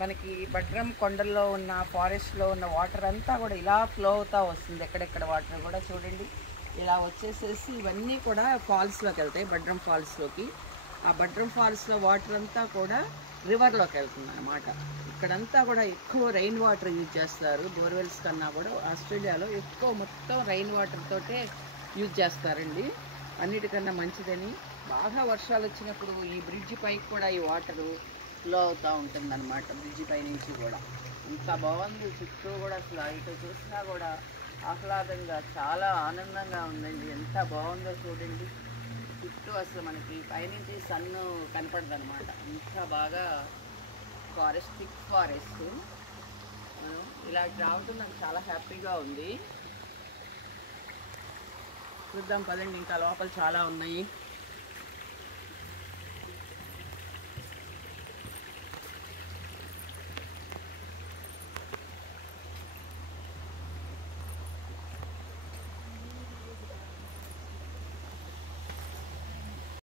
మనకి బడ్రం కొండల్లో ఉన్న ఫారెస్ట్లో ఉన్న వాటర్ అంతా కూడా ఇలా ఫ్లో అవుతూ వస్తుంది. ఎక్కడెక్కడ వాటర్ కూడా చూడండి ఇలా వచ్చేసేసి ఇవన్నీ కూడా ఫాల్స్లోకి వెళ్తాయి, బడ్రం ఫాల్స్లోకి. ఆ బడ్రం ఫాల్స్లో వాటర్ అంతా కూడా రివర్లోకి వెళ్తుంది అన్నమాట. ఇక్కడంతా కూడా ఎక్కువ రెయిన్ వాటర్ యూజ్ చేస్తారు. బోర్వెల్స్ కన్నా కూడా ఆస్ట్రేలియాలో ఎక్కువ మొత్తం రెయిన్ వాటర్ తోటే యూజ్ చేస్తారండి. అన్నిటికన్నా మంచిదని. బాగా వర్షాలు వచ్చినప్పుడు ఈ బ్రిడ్జి పైకి కూడా ఈ వాటరు ఫ్లో అవుతూ ఉంటుందన్నమాట. బ్రిడ్జి పై నుంచి కూడా ఇంత బాగుంది. చుట్టూ కూడా అసలు ఇటు చూసినా కూడా ఆహ్లాదంగా చాలా ఆనందంగా ఉందండి. ఎంత బాగుందో చూడండి. చుట్టూ అసలు మనకి పైనుంచి సన్ను కనపడదు అనమాట. అంత బాగా ఫారెస్ట్, థిక్ ఫారెస్ట్. ఇలా రావటం నాకు చాలా హ్యాపీగా ఉంది. చూద్దాం పదండి, ఇంకా లోపల చాలా ఉన్నాయి.